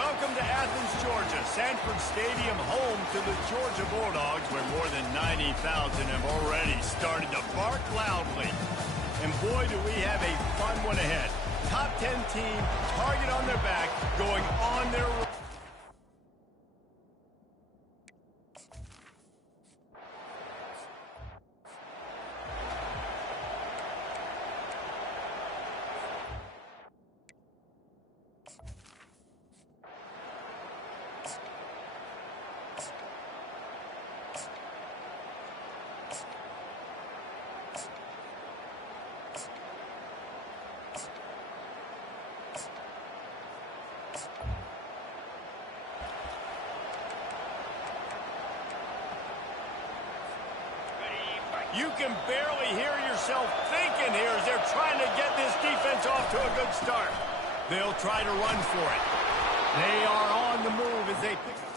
Welcome to Athens, Georgia, Sanford Stadium, home to the Georgia Bulldogs, where more than 90,000 have already started to bark loudly. And boy, do we have a fun one ahead. Top 10 team, target on their back, going on their road. You can barely hear yourself thinking here as they're trying to get this defense off to a good start. They'll try to run for it. They are on the move as they pick up.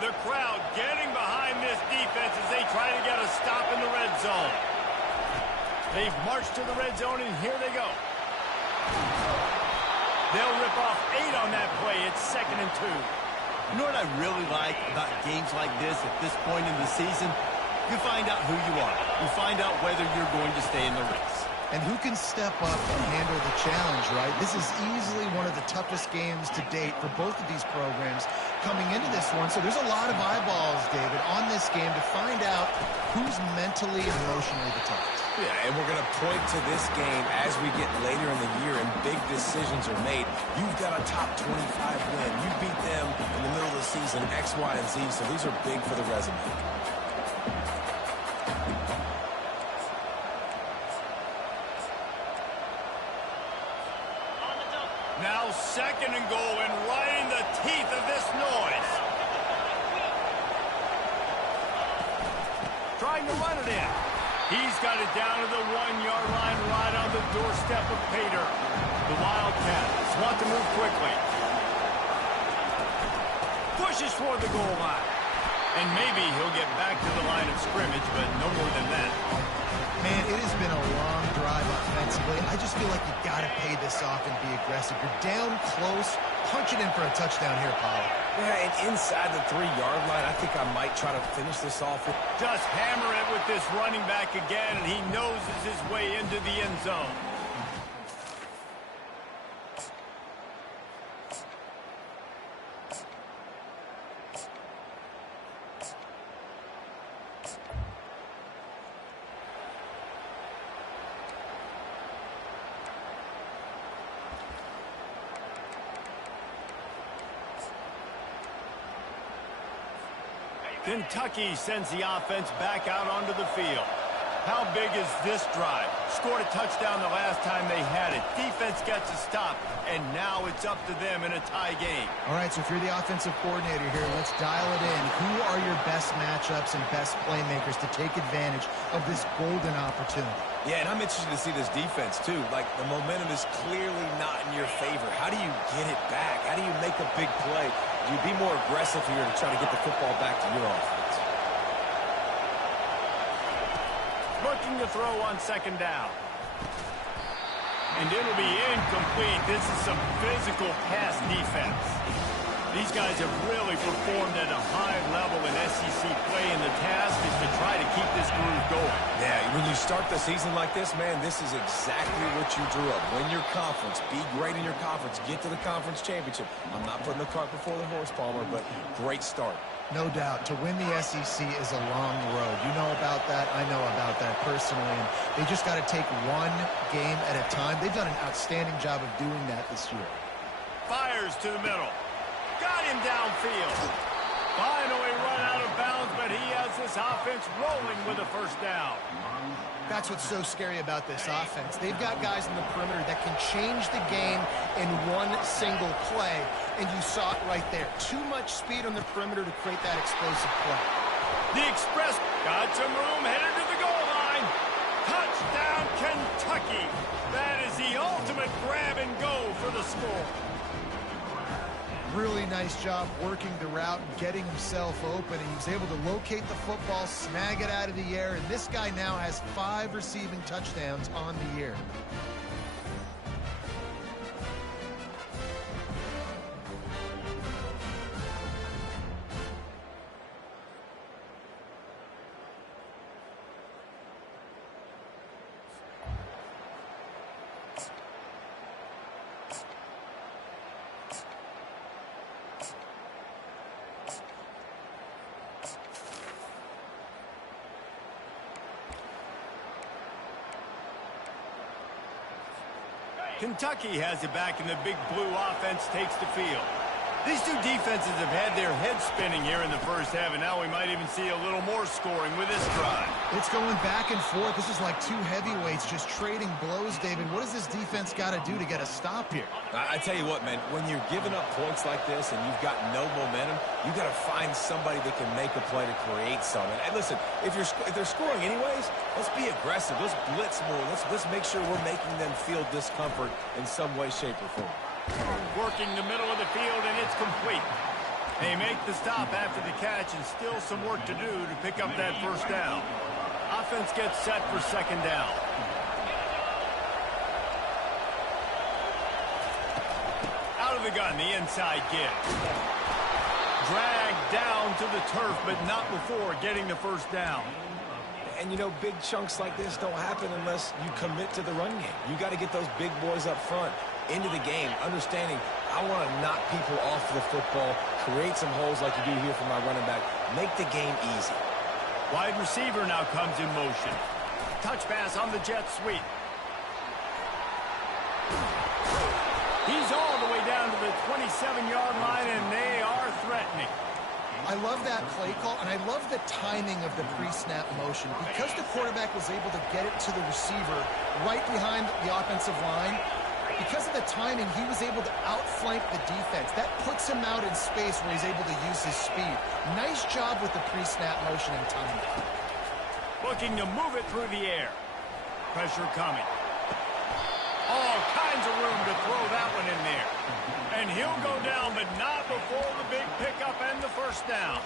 The crowd getting behind this defense as they try to get a stop in the red zone. They've marched to the red zone, and here they go. They'll rip off 8 on that play. It's 2nd and 2. You know what I really like about games like this at this point in the season? You find out who you are. You find out whether you're going to stay in the race. And who can step up and handle the challenge, right? This is easily one of the toughest games to date for both of these programs coming into this one. So there's a lot of eyeballs, David, on this game to find out who's mentally and emotionally the toughest. Yeah, and we're going to point to this game as we get later in the year and big decisions are made. You've got a top 25 win. You beat them in the middle of the season, X, Y, and Z, so these are big for the resume. Now 2nd and goal, and right in the teeth of this noise. Trying to run it in. He's got it down to the 1-yard line, right on the doorstep of Pater. The Wildcats want to move quickly. Pushes toward the goal line. And maybe he'll get back to the line of scrimmage, but no more than that. Man, it has been a long drive offensively. I just feel like you got to pay this off and be aggressive. You're down close. Punch it in for a touchdown here, Paul. Yeah, and inside the 3-yard line, I think I might try to finish this off. Just hammer it with this running back again, and he noses his way into the end zone. Kentucky sends the offense back out onto the field. How big is this drive? Scored a touchdown the last time they had it. Defense gets a stop, and now it's up to them in a tie game. All right, so if you're the offensive coordinator here, let's dial it in. Who are your best matchups and best playmakers to take advantage of this golden opportunity? Yeah, and I'm interested to see this defense, too. Like, the momentum is clearly not in your favor. How do you get it back? How do you make a big play? Do you be more aggressive here to try to get the football back to your offense? Looking to throw on 2nd down. And it'll be incomplete. This is some physical pass defense. These guys have really performed at a high level in SEC play, and the task is to try to keep this groove going. Yeah, when you start the season like this, man, this is exactly what you drew up. Win your conference, be great in your conference, get to the conference championship. I'm not putting the cart before the horse, Palmer, but great start. No doubt. To win the SEC is a long road. You know about that. I know about that personally. And they just got to take one game at a time. They've done an outstanding job of doing that this year. Fires to the middle. Got him downfield. Finally run out of bounds, but he has this offense rolling with a 1st down. That's what's so scary about this offense. They've got guys in the perimeter that can change the game in one single play, and you saw it right there. Too much speed on the perimeter to create that explosive play. The Express got some room, headed to the goal line. Touchdown, Kentucky. That is the ultimate grab and go for the score. Really nice job working the route and getting himself open. And he was able to locate the football, snag it out of the air, and this guy now has 5 receiving touchdowns on the year. Kentucky has it back, and the big blue offense takes the field. These two defenses have had their heads spinning here in the first half, and now we might even see a little more scoring with this drive. It's going back and forth. This is like two heavyweights just trading blows, David. What does this defense got to do to get a stop here? I tell you what, man, when you're giving up points like this and you've got no momentum, you got to find somebody that can make a play to create something. And listen, if they're scoring anyways, let's be aggressive. Let's blitz more. Let's make sure we're making them feel discomfort in some way, shape, or form. Working the middle of the field, and it's complete. They make the stop after the catch, and still some work to do to pick up that first down. Offense gets set for second down. Out of the gun, the inside give. Dragged down to the turf, but not before getting the first down. And, you know, big chunks like this don't happen unless you commit to the run game. You got to get those big boys up front into the game, understanding I want to knock people off the football, create some holes like you do here for my running back, make the game easy. Wide receiver now comes in motion. Touch pass on the jet sweep. He's all the way down to the 27-yard line, and they are threatening. I love that play call, and I love the timing of the pre-snap motion. Because the quarterback was able to get it to the receiver right behind the offensive line, because of the timing, he was able to outflank the defense. That puts him out in space where he's able to use his speed. Nice job with the pre-snap motion and timing. Looking to move it through the air. Pressure coming. All kinds of room to throw that one in there. And he'll go down, but not before the big pickup and the first down.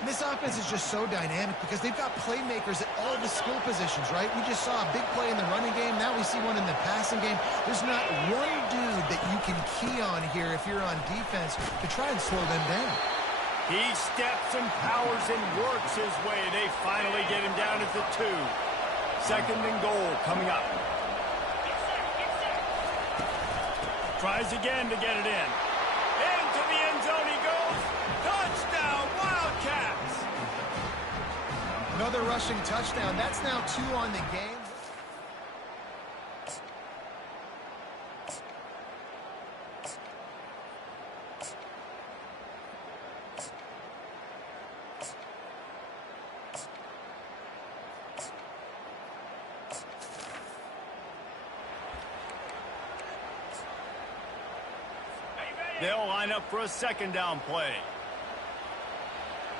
And this offense is just so dynamic because they've got playmakers at all the skill positions, right? We just saw a big play in the running game. Now we see one in the passing game. There's not one dude that you can key on here if you're on defense to try and slow them down. He steps and powers and works his way. They finally get him down at the 2. Second and goal coming up. Tries again to get it in. Into the end zone he goes. Touchdown, Wildcats! Another rushing touchdown. That's now 2 on the game. They'll line up for a second down play.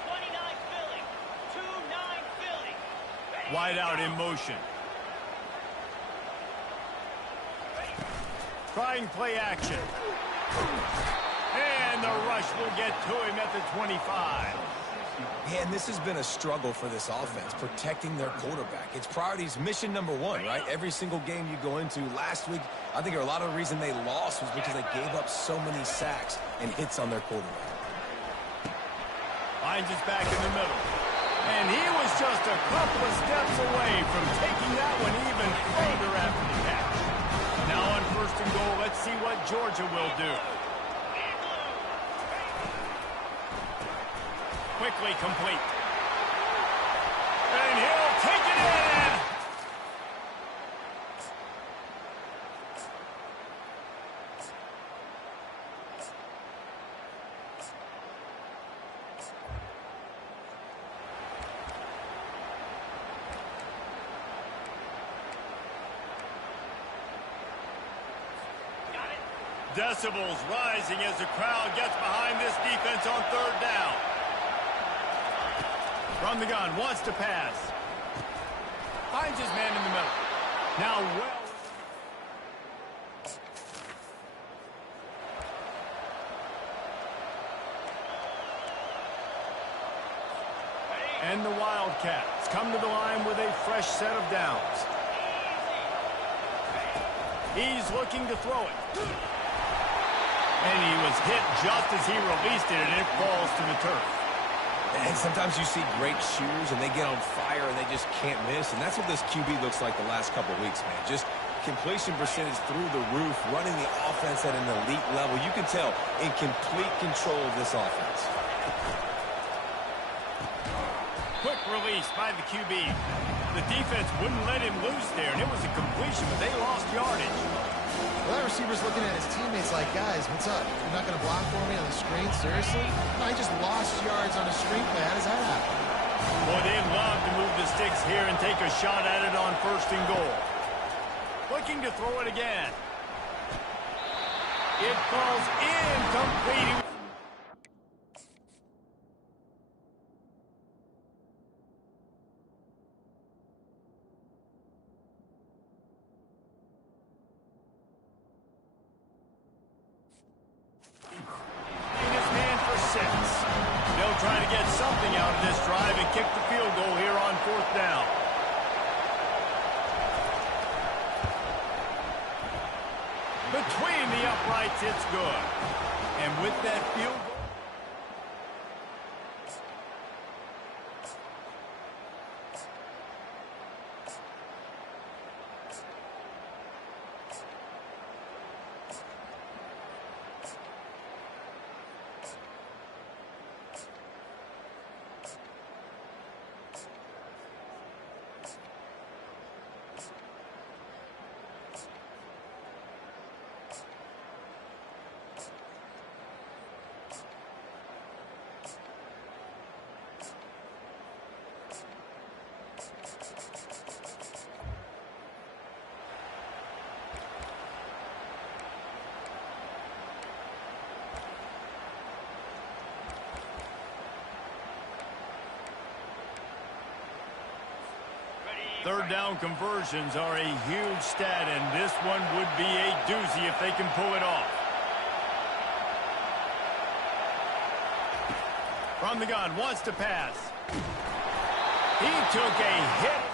29 Philly. 2-9 Philly. Wide out in motion. Trying play action. And the rush will get to him at the 25. Yeah, and this has been a struggle for this offense, protecting their quarterback. It's priorities, mission number 1, right? Every single game you go into. Last week, I think a lot of the reason they lost was because they gave up so many sacks and hits on their quarterback. Finds his back in the middle. And he was just a couple of steps away from taking that one even further after the catch. Now on first and goal, let's see what Georgia will do. Quickly complete. And he'll take it in. Decibels rising as the crowd gets behind this defense on third down. From the gun, wants to pass. Finds his man in the middle. Now well. Wildcats come to the line with a fresh set of downs. He's looking to throw it. And he was hit just as he released it, and it falls to the turf. And sometimes you see great shooters, and they get on fire, and they just can't miss. And that's what this QB looks like the last couple of weeks, man. Just completion percentage through the roof, running the offense at an elite level. You can tell in complete control of this offense. Quick release by the QB. The defense wouldn't let him loose there, and it was a completion, but they lost yardage. Well, that receiver's looking at his teammates like, guys, what's up? You're not going to block for me on the screen? Seriously? No, he just lost yards on a screen play. How does that happen? Boy, they love to move the sticks here and take a shot at it on 1st and goal. Looking to throw it again. It falls incomplete. Trying to get something out of this drive and kick the field goal here on 4th down. Between the uprights, it's good. And with that field goal, third down conversions are a huge stat, and this one would be a doozy if they can pull it off. From the gun, wants to pass. He took a hit.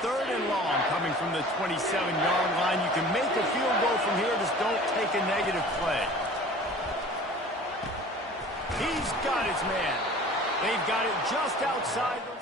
Third and long coming from the 27-yard line. You can make a field goal from here, just don't take a negative play. He's got his man. They've got it just outside the...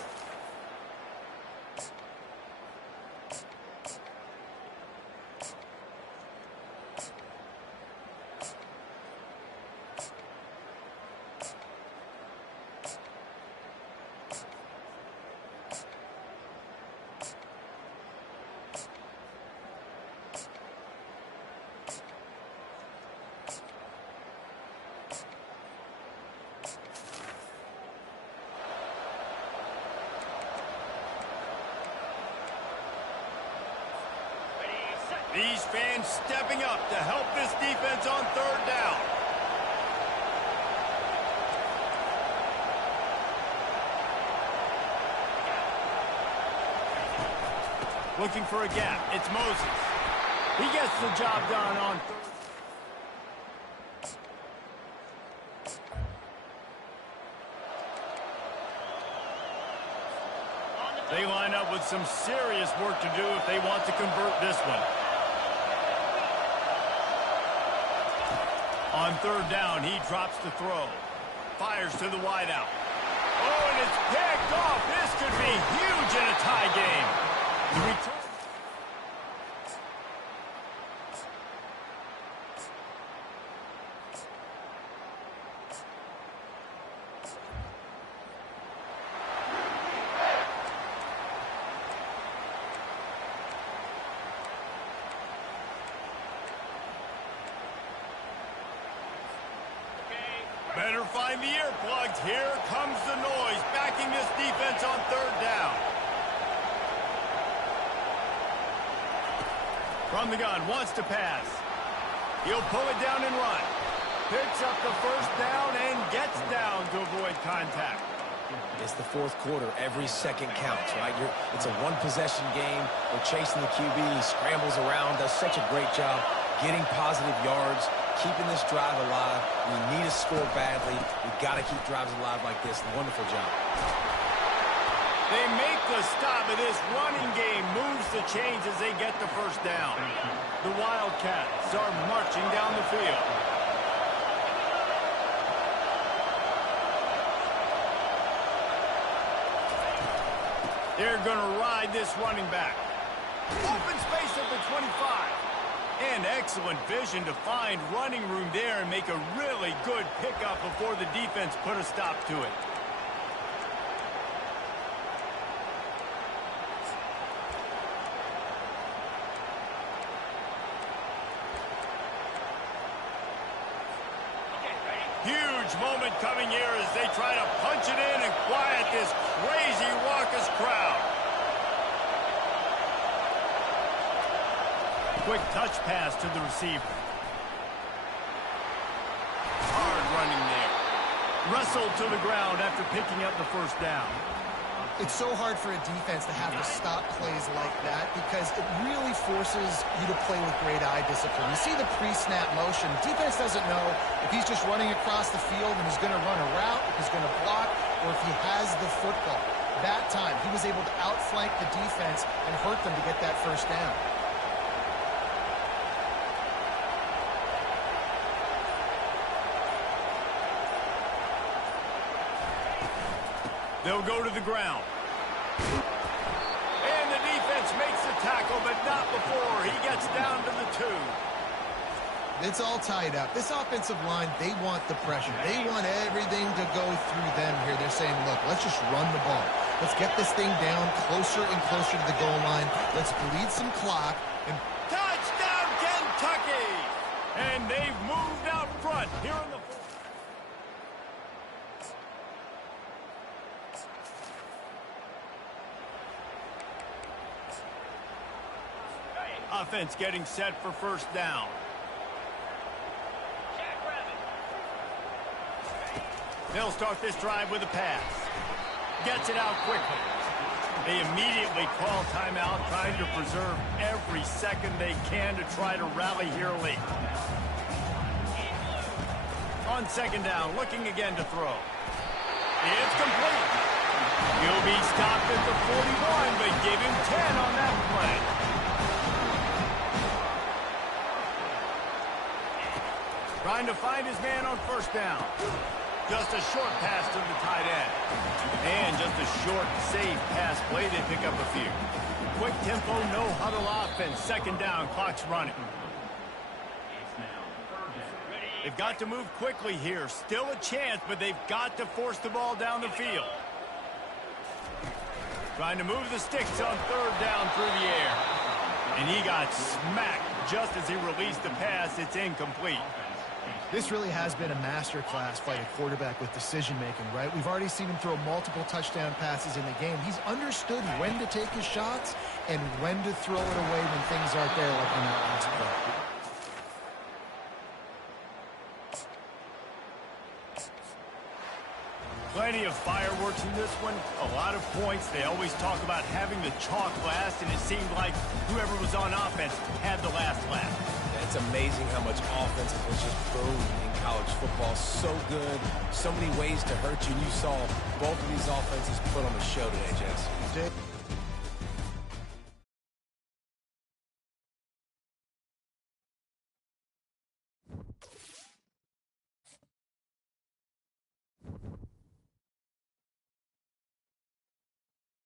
These fans stepping up to help this defense on 3rd down. Looking for a gap. It's Moses. He gets the job done on 3rd. They line up with some serious work to do if they want to convert this one. On 3rd down, he drops the throw. Fires to the wideout. Oh, and it's picked off. This could be huge in a tie game. The return. Better find the earplugs. Here comes the noise, backing this defense on third down. From the gun, wants to pass. He'll pull it down and run. Picks up the first down and gets down to avoid contact. It's the fourth quarter. Every second counts, right? It's a one-possession game. We're chasing the QB. He scrambles around, does such a great job getting positive yards, keeping this drive alive. We need to score badly. We've got to keep drives alive like this. Wonderful job. They make the stop, and this running game moves the chains as they get the first down. The Wildcats are marching down the field. They're going to ride this running back. Open space at the 25. And excellent vision to find running room there and make a really good pickup before the defense put a stop to it. Huge moment coming here as they try to punch it in and quiet this crazy, raucous crowd. Quick touch pass to the receiver. Hard running there. Wrestled to the ground after picking up the first down. It's so hard for a defense to have to stop plays like that because it really forces you to play with great eye discipline. You see the pre-snap motion. Defense doesn't know if he's just running across the field and he's going to run a route, if he's going to block, or if he has the football. That time, he was able to outflank the defense and hurt them to get that first down. They'll go to the ground. And the defense makes the tackle, but not before he gets down to the 2. It's all tied up. This offensive line, they want the pressure. They want everything to go through them here. They're saying, look, let's just run the ball. Let's get this thing down closer and closer to the goal line. Let's bleed some clock. And touchdown, Kentucky! And they've moved out front here in the fourth. Offense getting set for first down. They'll start this drive with a pass. Gets it out quickly. They immediately call timeout, trying to preserve every second they can to try to rally here late. On second down, looking again to throw. It's complete. He'll be stopped at the 41, but give him 10 on that play. Trying to find his man on first down. Just a short pass to the tight end. And just a short, safe pass play. They pick up a few. Quick tempo, no huddle offense. Second down, clock's running. They've got to move quickly here. Still a chance, but they've got to force the ball down the field. Trying to move the sticks on third down through the air. And he got smacked just as he released the pass. It's incomplete. this really has been a masterclass by a quarterback with decision-making, right? We've already seen him throw multiple touchdown passes in the game. He's understood when to take his shots and when to throw it away when things aren't there, like on that last play. Plenty of fireworks in this one, a lot of points. They always talk about having the chalk last, and it seemed like whoever was on offense had the last laugh. It's amazing how much offense was just boom in college football. So good, so many ways to hurt you. And you saw both of these offenses put on the show today, Jess.